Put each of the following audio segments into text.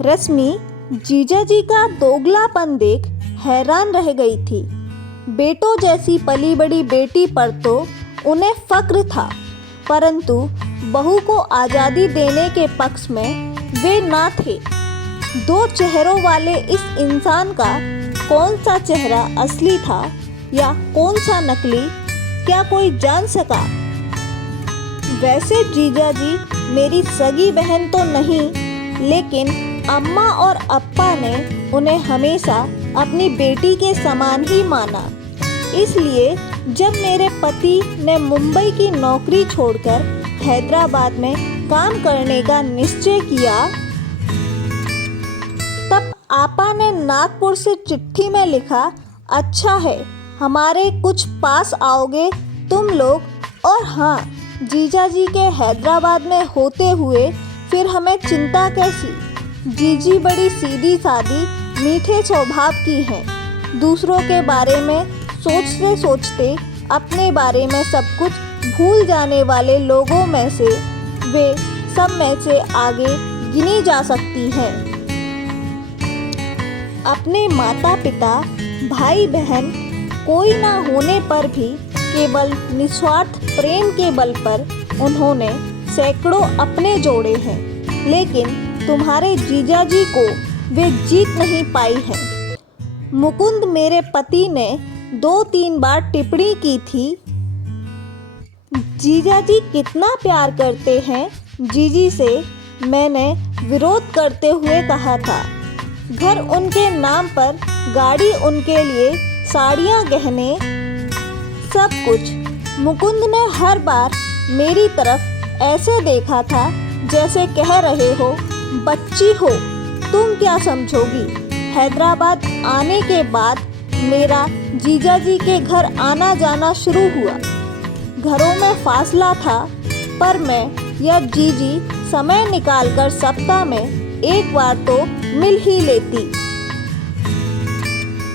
रश्मि जीजा जी का दोगलापन देख हैरान रह गई थी। बेटों जैसी पली बड़ी बेटी पर तो उन्हें फक्र था, परंतु बहू को आज़ादी देने के पक्ष में वे ना थे। दो चेहरों वाले इस इंसान का कौन सा चेहरा असली था या कौन सा नकली, क्या कोई जान सका? वैसे जीजा जी मेरी सगी बहन तो नहीं, लेकिन अम्मा और अप्पा ने उन्हें हमेशा अपनी बेटी के समान ही माना। इसलिए जब मेरे पति ने मुंबई की नौकरी छोड़कर हैदराबाद में काम करने का निश्चय किया, तब आपा ने नागपुर से चिट्ठी में लिखा, अच्छा है हमारे कुछ पास आओगे तुम लोग, और हाँ, जीजा जी के हैदराबाद में होते हुए फिर हमें चिंता कैसी। जीजी बड़ी सीधी सादी मीठे स्वभाव की हैं। दूसरों के बारे में सोचते सोचते अपने बारे में सब कुछ भूल जाने वाले लोगों में से वे सब में से आगे गिनी जा सकती हैं। अपने माता पिता भाई बहन कोई ना होने पर भी केवल निस्वार्थ प्रेम के बल पर उन्होंने सैकड़ों अपने जोड़े हैं, लेकिन तुम्हारे जीजा जी को वे जीत नहीं पाई हैं। मुकुंद मेरे पति ने 2-3 बार टिप्पणी की थी, जीजा जी कितना प्यार करते हैं जीजी से। मैंने विरोध करते हुए कहा था, घर उनके नाम पर, गाड़ी उनके लिए, साड़ियाँ, गहने, सब कुछ। मुकुंद ने हर बार मेरी तरफ ऐसे देखा था जैसे कह रहे हो, बच्ची हो तुम क्या समझोगी। हैदराबाद आने के बाद मेरा जीजा जी के घर आना जाना शुरू हुआ। घरों में फासला था, पर मैं या जीजी समय निकालकर सप्ताह में एक बार तो मिल ही लेती।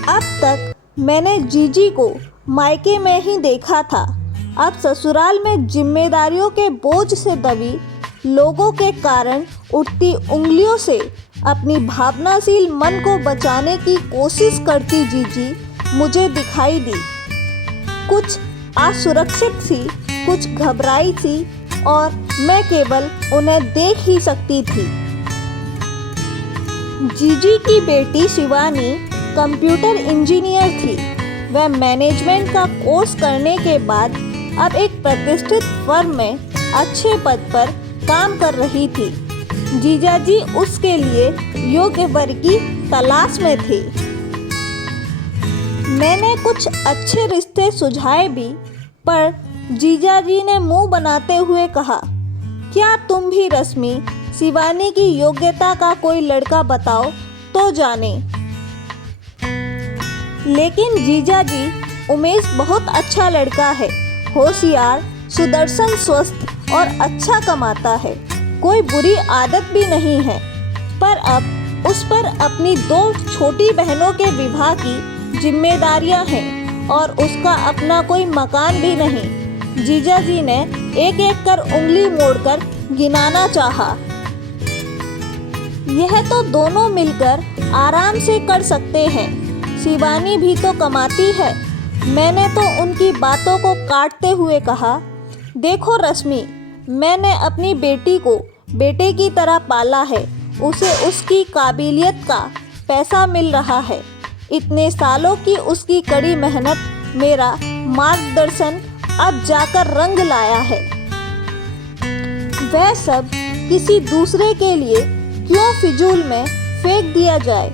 अब तक मैंने जीजी को मायके में ही देखा था। अब ससुराल में जिम्मेदारियों के बोझ से दबी लोगों के कारण उठती उंगलियों से अपनी भावनाशील मन को बचाने की कोशिश करती जीजी मुझे दिखाई दी। कुछ असुरक्षित सी, कुछ घबराई सी, और मैं केवल उन्हें देख ही सकती थी। जीजी की बेटी शिवानी कंप्यूटर इंजीनियर थी। वह मैनेजमेंट का कोर्स करने के बाद अब एक प्रतिष्ठित फर्म में अच्छे पद पर काम कर रही थी। जीजा जी उसके लिए योग्य वर की तलाश में थे। मैंने कुछ अच्छे रिश्ते सुझाए भी, पर जीजा जी ने मुंह बनाते हुए कहा, क्या तुम भी रश्मि, शिवानी की योग्यता का कोई लड़का बताओ तो जाने। लेकिन जीजा जी, उमेश बहुत अच्छा लड़का है, होशियार, सुदर्शन, स्वस्थ और अच्छा कमाता है, कोई बुरी आदत भी नहीं है। पर अब उस पर अपनी 2 छोटी बहनों के विवाह की जिम्मेदारियां हैं और उसका अपना कोई मकान भी नहीं। जीजा जी ने एक एक कर उंगली मोड़कर गिनाना चाहा। यह तो दोनों मिलकर आराम से कर सकते हैं, शिवानी भी तो कमाती है। मैंने तो उनकी बातों को काटते हुए कहा, देखो रश्मि, मैंने अपनी बेटी को बेटे की तरह पाला है, उसे उसकी काबिलियत का पैसा मिल रहा है। इतने सालों की उसकी कड़ी मेहनत, मेरा मार्गदर्शन अब जाकर रंग लाया है। वह सब किसी दूसरे के लिए क्यों फिजूल में फेंक दिया जाए।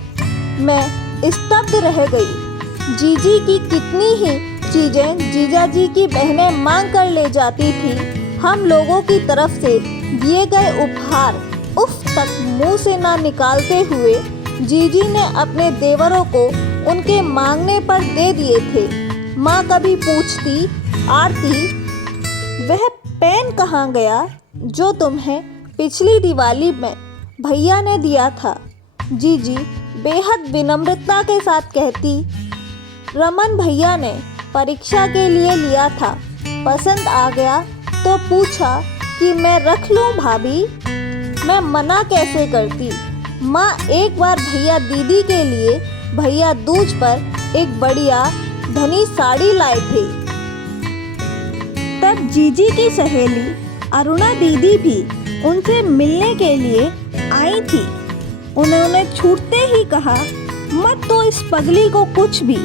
मैं स्तब्ध रह गई। जीजी की कितनी ही चीज़ें जीजा जी की बहनें मांग कर ले जाती थी। हम लोगों की तरफ से दिए गए उपहार उफ तक मुंह से ना निकालते हुए जीजी ने अपने देवरों को उनके मांगने पर दे दिए थे। माँ कभी पूछती, आरती वह पेन कहाँ गया जो तुम्हें पिछली दिवाली में भैया ने दिया था। जीजी बेहद विनम्रता के साथ कहती, रमन भैया ने परीक्षा के लिए लिया था, पसंद आ गया तो पूछा कि मैं रख लूं भाभी। मैं मना कैसे करती। माँ एक बार भैया दीदी के लिए भैया दूज पर एक बढ़िया धनी साड़ी लाए थे। तब जीजी की सहेली अरुणा दीदी भी उनसे मिलने के लिए आई थी। उन्होंने छूटते ही कहा, मत तो इस पगली को कुछ भी,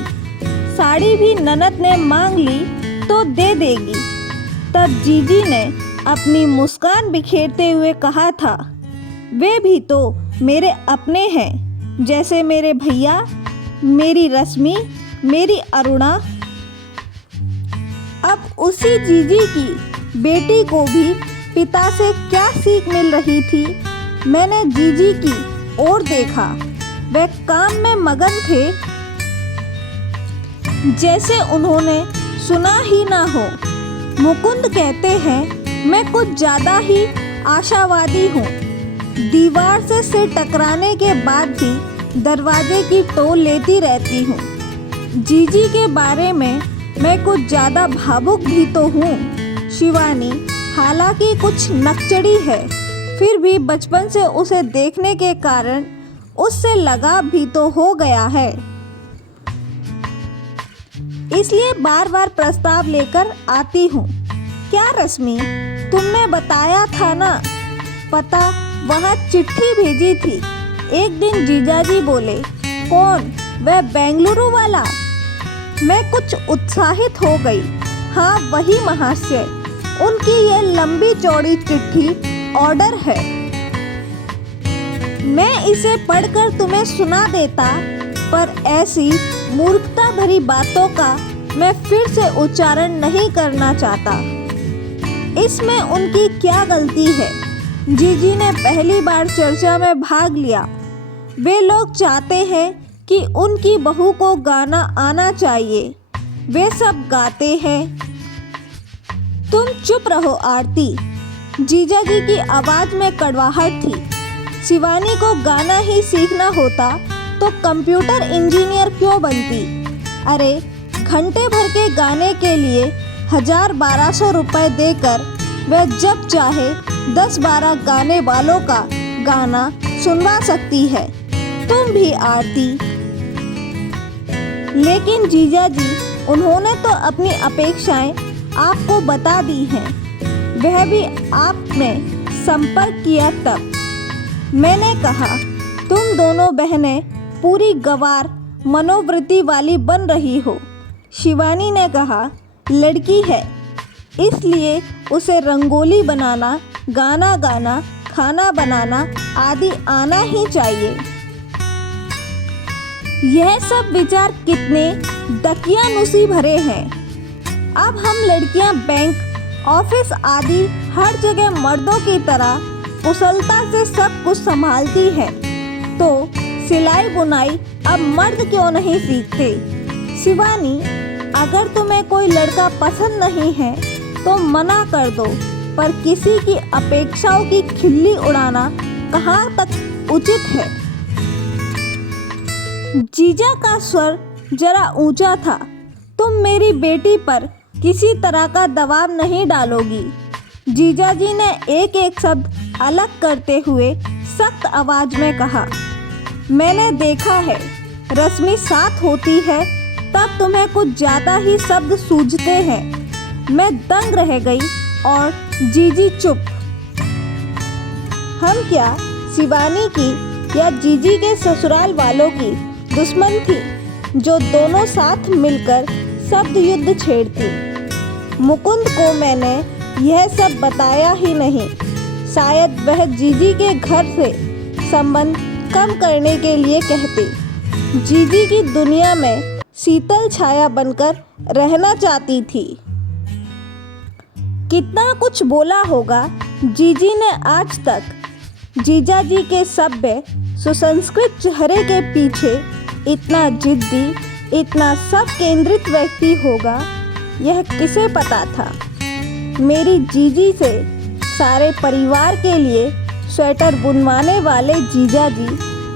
साड़ी भी ननद ने मांग ली तो दे देगी। तब जीजी ने अपनी मुस्कान बिखेरते हुए कहा था, वे भी तो मेरे अपने हैं, जैसे मेरे भैया, मेरी रश्मि, मेरी अरुणा। अब उसी जीजी की बेटी को भी पिता से क्या सीख मिल रही थी। मैंने जीजी की ओर देखा, वह काम में मगन थे, जैसे उन्होंने सुना ही ना हो। मुकुंद कहते हैं, मैं कुछ ज़्यादा ही आशावादी हूँ। दीवार से सिर टकराने के बाद भी दरवाजे की टोल लेती रहती हूँ। जीजी के बारे में मैं कुछ ज़्यादा भावुक भी तो हूँ। शिवानी हालांकि कुछ नकचड़ी है, फिर भी बचपन से उसे देखने के कारण उससे लगाव भी तो हो गया है। इसलिए बार बार प्रस्ताव लेकर आती हूँ। क्या रश्मि, तुमने बताया था ना, पता वहाँ चिट्ठी भेजी थी। एक दिन जीजाजी बोले, कौन? वह बेंगलुरु वाला? मैं कुछ उत्साहित हो गई। हाँ, वही महाशय। उनकी ये लंबी चौड़ी चिट्ठी ऑर्डर है। मैं इसे पढ़कर तुम्हें सुना देता, पर ऐसी मूर्खता भरी बातों का मैं फिर से उच्चारण नहीं करना चाहता। इसमें उनकी क्या गलती है? जीजी ने पहली बार चर्चा में भाग लिया। वे लोग चाहते हैं कि उनकी बहू को गाना आना चाहिए, वे सब गाते हैं। तुम चुप रहो आरती। जीजाजी की आवाज़ में कड़वाहट थी। शिवानी को गाना ही सीखना होता तो कंप्यूटर इंजीनियर क्यों बनती? अरे, घंटे भर के गाने के लिए 1000-1200 रुपए देकर वह जब चाहे 10-12 गाने वालों का गाना सुनवा सकती है। तुम भी आरती। लेकिन जीजाजी, उन्होंने तो अपनी अपेक्षाएं आपको बता दी हैं, वह भी आपने संपर्क किया तब। मैंने कहा, तुम दोनों बहनें पूरी गवार मनोवृत्ति वाली बन रही हो। शिवानी ने कहा, लड़की है, इसलिए उसे रंगोली बनाना, गाना गाना, खाना बनाना आदि आना ही चाहिए। यह सब विचार कितने दकियानुसी भरे हैं। अब हम लड़कियां बैंक, ऑफिस आदि हर जगह मर्दों की तरह कुशलता से सब कुछ संभालती हैं, तो सिलाई बुनाई अब मर्द क्यों नहीं सीखते? शिवानी, अगर तुम्हें कोई लड़का पसंद नहीं है तो मना कर दो, पर किसी की अपेक्षाओं की खिल्ली उड़ाना कहाँ तक उचित है? जीजा का स्वर जरा ऊंचा था। तुम मेरी बेटी पर किसी तरह का दबाव नहीं डालोगी। जीजाजी ने एक एक शब्द अलग करते हुए सख्त आवाज में कहा, मैंने देखा है, रश्मि साथ होती है तब तुम्हें कुछ ज़्यादा ही शब्द सूझते हैं। मैं दंग रह गई और जीजी चुप। हम क्या शिवानी की या जीजी के ससुराल वालों की दुश्मन थी, जो दोनों साथ मिलकर शब्द युद्ध छेड़ती? मुकुंद को मैंने यह सब बताया ही नहीं। शायद वह जीजी के घर से संबंध कम करने के लिए कहते। जीजी की दुनिया में शीतल छाया बनकर रहना चाहती थी। कितना कुछ बोला होगा जीजी ने आज तक। जीजाजी के सभ्य सुसंस्कृत चेहरे के पीछे इतना जिद्दी, इतना सब केंद्रित व्यक्ति होगा, यह किसे पता था? मेरी जीजी से सारे परिवार के लिए स्वेटर बुनवाने वाले जीजाजी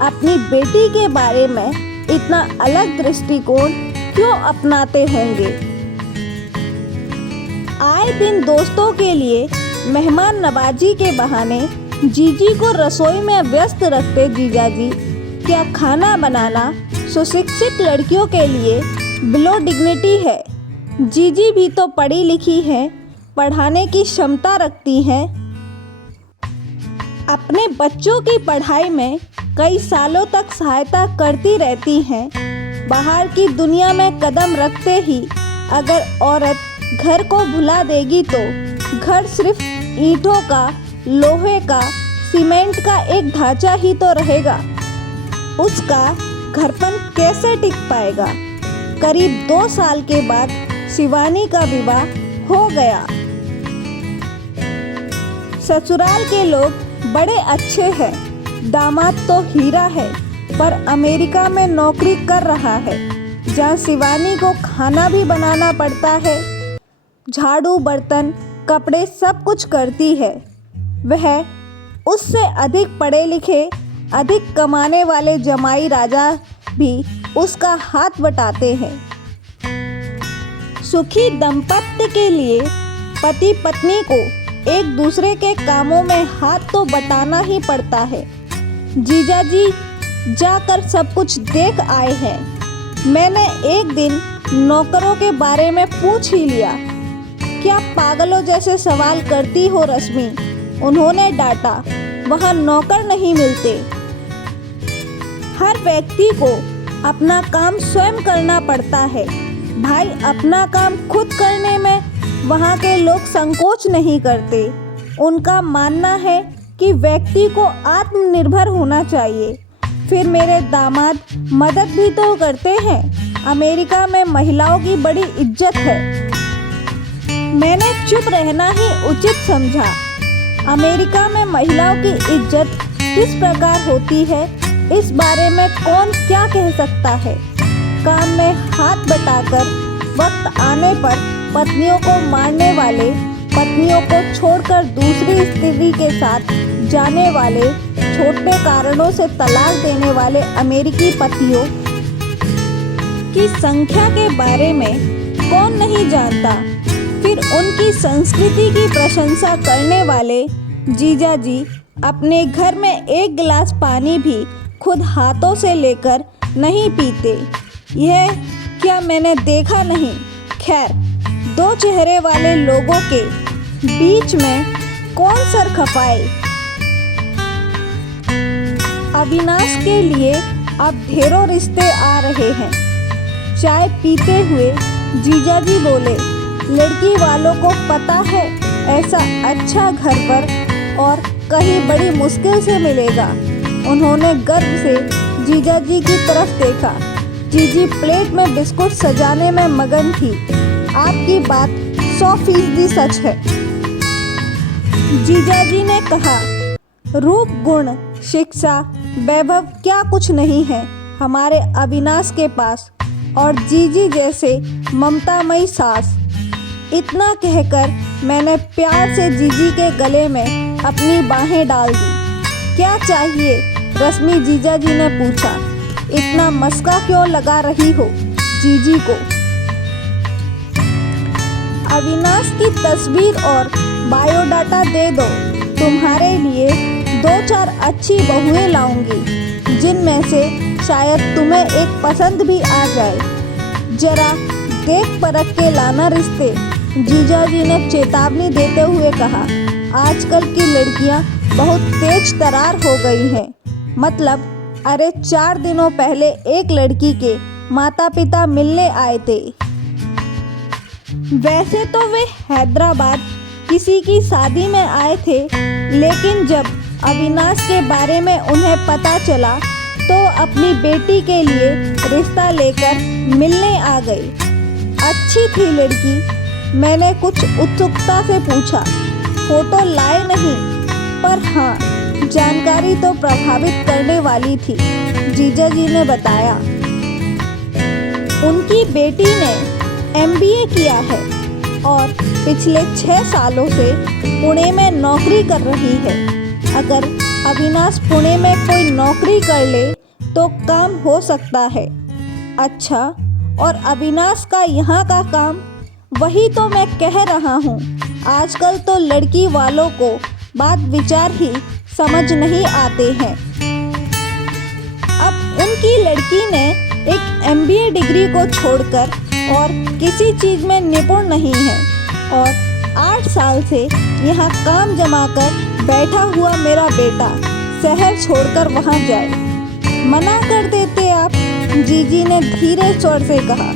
अपनी बेटी के बारे में इतना अलग दृष्टिकोण क्यों अपनाते होंगे? आए दिन दोस्तों के लिए मेहमान नवाजी के बहाने जीजी को रसोई में व्यस्त रखते जीजाजी क्या खाना बनाना सुशिक्षित लड़कियों के लिए बिलो डिग्निटी है। जीजी भी तो पढ़ी लिखी हैं, पढ़ाने की क्षमता रखती हैं। अपने बच्चों की पढ़ाई में कई सालों तक सहायता करती रहती हैं। बाहर की दुनिया में कदम रखते ही अगर औरत घर को भुला देगी तो घर सिर्फ ईंटों का, लोहे का, सीमेंट का एक ढांचा ही तो रहेगा। उसका घरपन कैसे टिक पाएगा। करीब 2 साल के बाद शिवानी का विवाह हो गया। ससुराल के लोग बड़े अच्छे हैं। दामाद तो हीरा है, पर अमेरिका में नौकरी कर रहा है, जहाँ शिवानी को खाना भी बनाना पड़ता है। झाड़ू, बर्तन, कपड़े सब कुछ करती है। वह उससे अधिक पढ़े लिखे, अधिक कमाने वाले जमाई राजा भी उसका हाथ बटाते हैं। सुखी दाम्पत्य के लिए पति पत्नी को एक दूसरे के कामों में हाथ तो बटाना ही पड़ता है। जीजाजी जाकर सब कुछ देख आए हैं। मैंने एक दिन नौकरों के बारे में पूछ ही लिया। क्या पागलों जैसे सवाल करती हो रश्मि? उन्होंने डांटा। वहाँ नौकर नहीं मिलते। हर व्यक्ति को अपना काम स्वयं करना पड़ता है भाई। अपना काम खुद करने में वहाँ के लोग संकोच नहीं करते। उनका मानना है कि व्यक्ति को आत्मनिर्भर होना चाहिए। फिर मेरे दामाद मदद भी तो करते हैं। अमेरिका में महिलाओं की बड़ी इज्जत है। मैंने चुप रहना ही उचित समझा। अमेरिका में महिलाओं की इज्जत किस प्रकार होती है, इस बारे में कौन क्या कह सकता है। काम में हाथ बटाकर वक्त आने पर पत्नियों को मारने वाले, पत्नियों को छोड़कर दूसरी स्त्री के साथ जाने वाले, छोटे कारणों से तलाक देने वाले अमेरिकी पतियों की संख्या के बारे में कौन नहीं जानता। फिर उनकी संस्कृति की प्रशंसा करने वाले जीजाजी अपने घर में एक गिलास पानी भी खुद हाथों से लेकर नहीं पीते। यह क्या मैंने देखा नहीं। खैर, 2 चेहरे वाले लोगों के बीच में कौन सर खपाए। अविनाश के लिए अब ढेरों रिश्ते आ रहे हैं। चाय पीते हुए जीजाजी बोले, लड़की वालों को पता है ऐसा अच्छा घर पर और कहीं बड़ी मुश्किल से मिलेगा। उन्होंने गर्व से जीजाजी की तरफ देखा। जीजी प्लेट में बिस्कुट सजाने में मगन थी। आपकी बात 100% सच है। जीजाजी ने कहा, रूप, गुण, शिक्षा, वैभव क्या कुछ नहीं है हमारे अविनाश के पास, और जीजी जैसे ममतामयी सास। इतना कहकर मैंने प्यार से जीजी के गले में अपनी बाहें डाल दी। क्या चाहिए? रश्मि जीजाजी ने पूछा। इतना मस्का क्यों लगा रही हो जीजी को? अविनाश की तस्वीर और बायोडाटा दे दो। तुम्हारे लिए 2-4 अच्छी बहुएं लाऊंगी, जिनमें से शायद तुम्हें एक पसंद भी आ जाए। जरा देख परख के लाना रिश्ते, जीजाजी ने चेतावनी देते हुए कहा। आजकल की लड़कियां बहुत तेज तरार हो गई हैं। मतलब, अरे 4 दिनों पहले एक लड़की के माता पिता मिलने आए थे। वैसे तो वे हैदराबाद किसी की शादी में आए थे, लेकिन जब अविनाश के बारे में उन्हें पता चला तो अपनी बेटी के लिए रिश्ता लेकर मिलने आ गई। अच्छी थी लड़की। मैंने कुछ उत्सुकता से पूछा। फोटो लाए नहीं, पर हाँ, जानकारी तो प्रभावित करने वाली थी, जीजाजी ने बताया। उनकी बेटी ने MBA किया है और पिछले 6 सालों से पुणे में नौकरी कर रही है। अगर अविनाश पुणे में कोई नौकरी कर ले तो काम हो सकता है। अच्छा, और अविनाश का यहाँ का काम? वही तो मैं कह रहा हूँ। आजकल तो लड़की वालों को बात विचार ही समझ नहीं आते हैं। अब उनकी लड़की ने एक MBA डिग्री को छोड़कर और किसी चीज़ में निपुण नहीं है और 8 साल से यहाँ काम जमा कर बैठा हुआ मेरा बेटा शहर छोड़कर वहाँ जाए। मना कर देते आप, जीजी ने धीरे स्वर से कहा।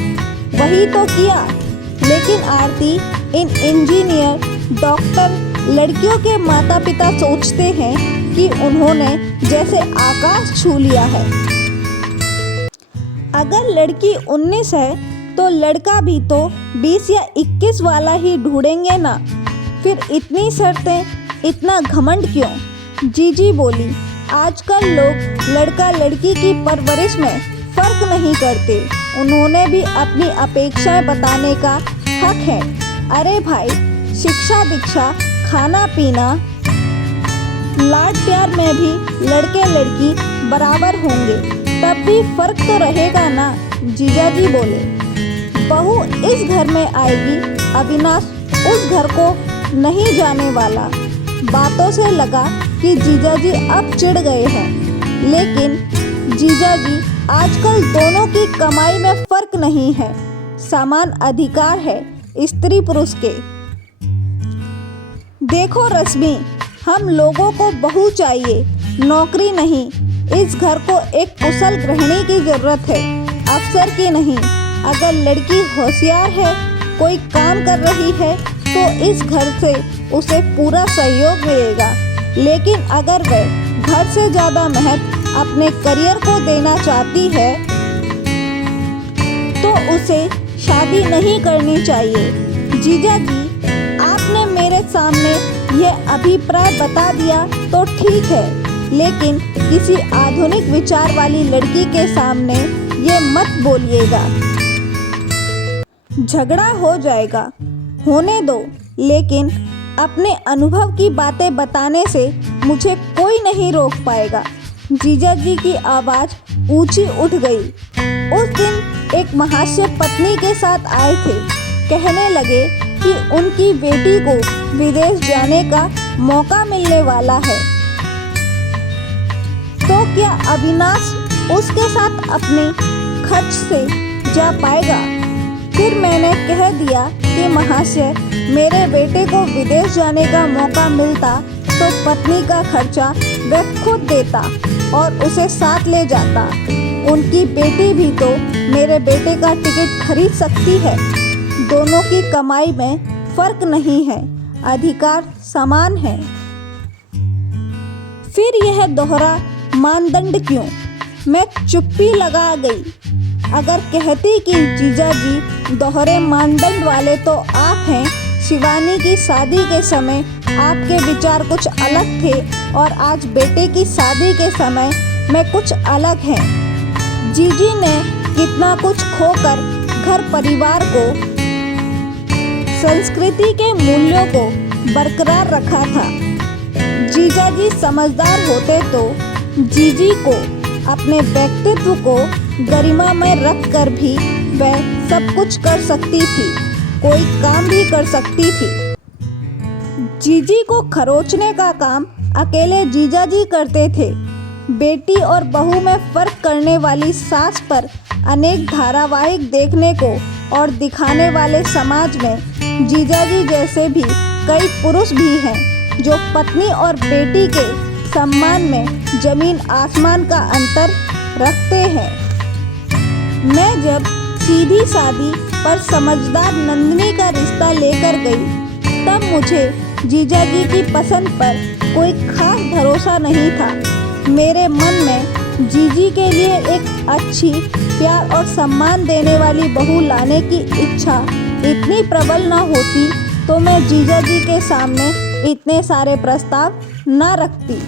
वही तो किया, लेकिन आरती इन इंजीनियर, डॉक्टर लड़कियों के माता पिता सोचते हैं कि उन्होंने जैसे आकाश छू लिया है। अगर लड़की 19 है तो लड़का भी तो 20 या 21 वाला ही ढूंढेंगे ना। फिर इतनी शर्तें, इतना घमंड क्यों? जीजी बोली, आजकल लोग लड़का लड़की की परवरिश में फर्क नहीं करते। उन्होंने भी अपनी अपेक्षाएं बताने का हक है। अरे भाई, शिक्षा दीक्षा, खाना पीना, लाड प्यार में भी लड़के लड़की बराबर होंगे, तब भी फर्क तो रहेगा ना। जीजाजी बोले, बहू इस घर में आएगी, अविनाश उस घर को नहीं जाने वाला। बातों से लगा कि जीजाजी अब चिढ़ गए हैं, लेकिन जीजाजी आजकल दोनों की कमाई में फर्क नहीं है, समान अधिकार है स्त्री पुरुष के। देखो रश्मि, हम लोगों को बहू चाहिए, नौकरी नहीं। इस घर को एक कुशल गृहिणी की जरूरत है, अफसर की नहीं। अगर लड़की होशियार है, कोई काम कर रही है, तो इस घर से उसे पूरा सहयोग मिलेगा। लेकिन अगर वह घर से ज़्यादा महत्व अपने करियर को देना चाहती है तो उसे शादी नहीं करनी चाहिए। जीजाजी, आपने मेरे सामने यह अभिप्राय बता दिया तो ठीक है, लेकिन किसी आधुनिक विचार वाली लड़की के सामने ये मत बोलिएगा। झगड़ा हो जाएगा, होने दो, लेकिन अपने अनुभव की बातें बताने से मुझे कोई नहीं रोक पाएगा। जीजाजी की आवाज़ ऊंची उठ गई। उस दिन एक महाशय पत्नी के साथ आए थे, कहने लगे कि उनकी बेटी को विदेश जाने का मौका मिलने वाला है, तो क्या अविनाश उसके साथ अपने खर्च से जा पाएगा? फिर मैंने कह दिया कि महाशय, मेरे बेटे को विदेश जाने का मौका मिलता तो पत्नी का खर्चा वह खुद देता और उसे साथ ले जाता। उनकी बेटी भी तो मेरे बेटे का टिकट खरीद सकती है। दोनों की कमाई में फर्क नहीं है, अधिकार समान है। फिर यह दोहरा मानदंड क्यों? मैं चुप्पी लगा गई। अगर कहती कि जीजाजी दोहरे मानदंड वाले तो आप हैं। शिवानी की शादी के समय आपके विचार कुछ अलग थे और आज बेटे की शादी के समय में कुछ अलग हैं। जीजी ने कितना कुछ खोकर घर परिवार को, संस्कृति के मूल्यों को बरकरार रखा था। जीजाजी समझदार होते तो जीजी को अपने व्यक्तित्व को गरिमा में रख कर भी वह सब कुछ कर सकती थी, कोई काम भी कर सकती थी। जीजी को खरोचने का काम अकेले जीजाजी करते थे। बेटी और बहू में फर्क करने वाली सास पर अनेक धारावाहिक देखने को और दिखाने वाले समाज में जीजाजी जैसे भी कई पुरुष भी हैं जो पत्नी और बेटी के सम्मान में जमीन आसमान का अंतर रखते हैं। मैं जब सीधी सादी पर समझदार नंदिनी का रिश्ता लेकर गई, तब मुझे जीजाजी की पसंद पर कोई खास भरोसा नहीं था। मेरे मन में जीजी के लिए एक अच्छी, प्यार और सम्मान देने वाली बहू लाने की इच्छा इतनी प्रबल न होती तो मैं जीजाजी के सामने इतने सारे प्रस्ताव न रखती।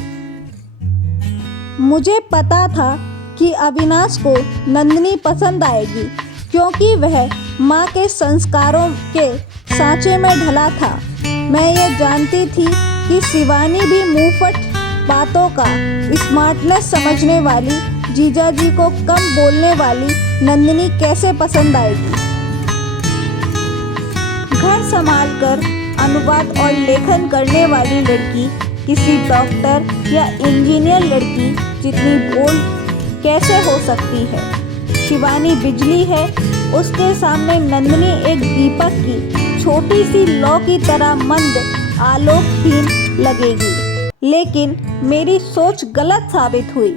मुझे पता था कि अविनाश को नंदिनी पसंद आएगी, क्योंकि वह माँ के संस्कारों के सांचे में ढला था। मैं ये जानती थी कि शिवानी भी मुंहफट बातों का स्मार्टनेस समझने वाली जीजाजी को कम बोलने वाली नंदिनी कैसे पसंद आएगी। घर संभालकर अनुवाद और लेखन करने वाली लड़की किसी डॉक्टर या इंजीनियर लड़की जितनी बोल्ड कैसे हो सकती है। शिवानी बिजली है, उसके सामने नंदिनी एक दीपक की छोटी सी लौ की तरह मंद आलोकहीन लगेगी। लेकिन मेरी सोच गलत साबित हुई।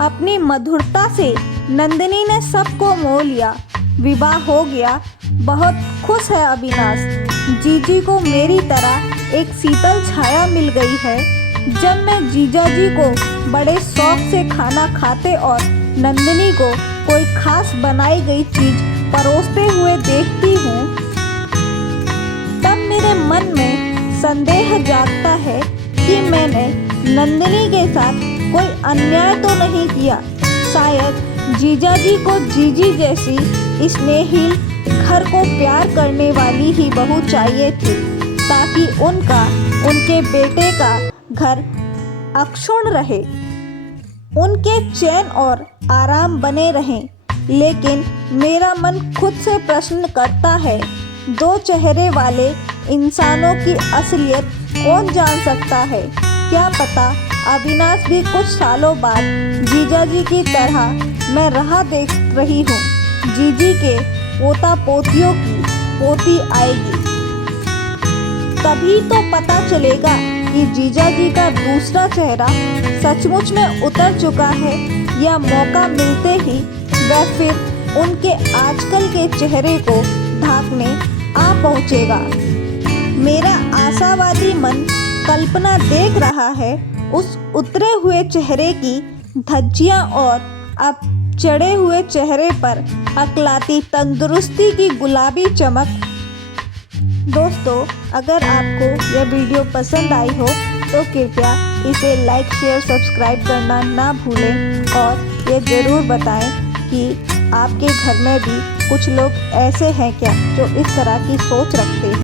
अपनी मधुरता से नंदिनी ने सबको मोह लिया। विवाह हो गया। बहुत खुश है अविनाश। जीजी को मेरी तरह एक शीतल छाया मिल गई है। जब मैं जीजाजी को बड़े शौक से खाना खाते और नंदिनी को कोई खास बनाई गई चीज परोसते हुए देखती हूँ, तब मेरे मन में संदेह जागता है कि मैंने नंदिनी के साथ कोई अन्याय तो नहीं किया। शायद जीजाजी को जीजी जैसी स्नेही, घर को प्यार करने वाली ही बहू चाहिए थी, ताकि उनके बेटे का घर अक्षुण्ण रहे, उनके चैन और आराम बने रहें। लेकिन मेरा मन खुद से प्रश्न करता है, दो चेहरे वाले इंसानों की असलियत कौन जान सकता है। क्या पता अविनाश भी कुछ सालों बाद जीजाजी की तरह मैं राह देख रही हूँ, जीजी के पोता पोतियों की पोती आएगी। तभी तो पता चलेगा कि जीजाजी का दूसरा चेहरा सचमुच में उतर चुका है या मौका मिलते ही वह फिर उनके आजकल के चेहरे को ढांकने आ पहुँचेगा। मेरा आशावादी मन कल्पना देख रहा है उस उतरे हुए चेहरे की धज्जियाँ और अब चढ़े हुए चेहरे पर अकलाती तंदुरुस्ती की गुलाबी चमक। दोस्तों, अगर आपको यह वीडियो पसंद आई हो तो कृपया इसे लाइक, शेयर, सब्सक्राइब करना ना भूलें और ये ज़रूर बताएं कि आपके घर में भी कुछ लोग ऐसे हैं क्या जो इस तरह की सोच रखते हैं।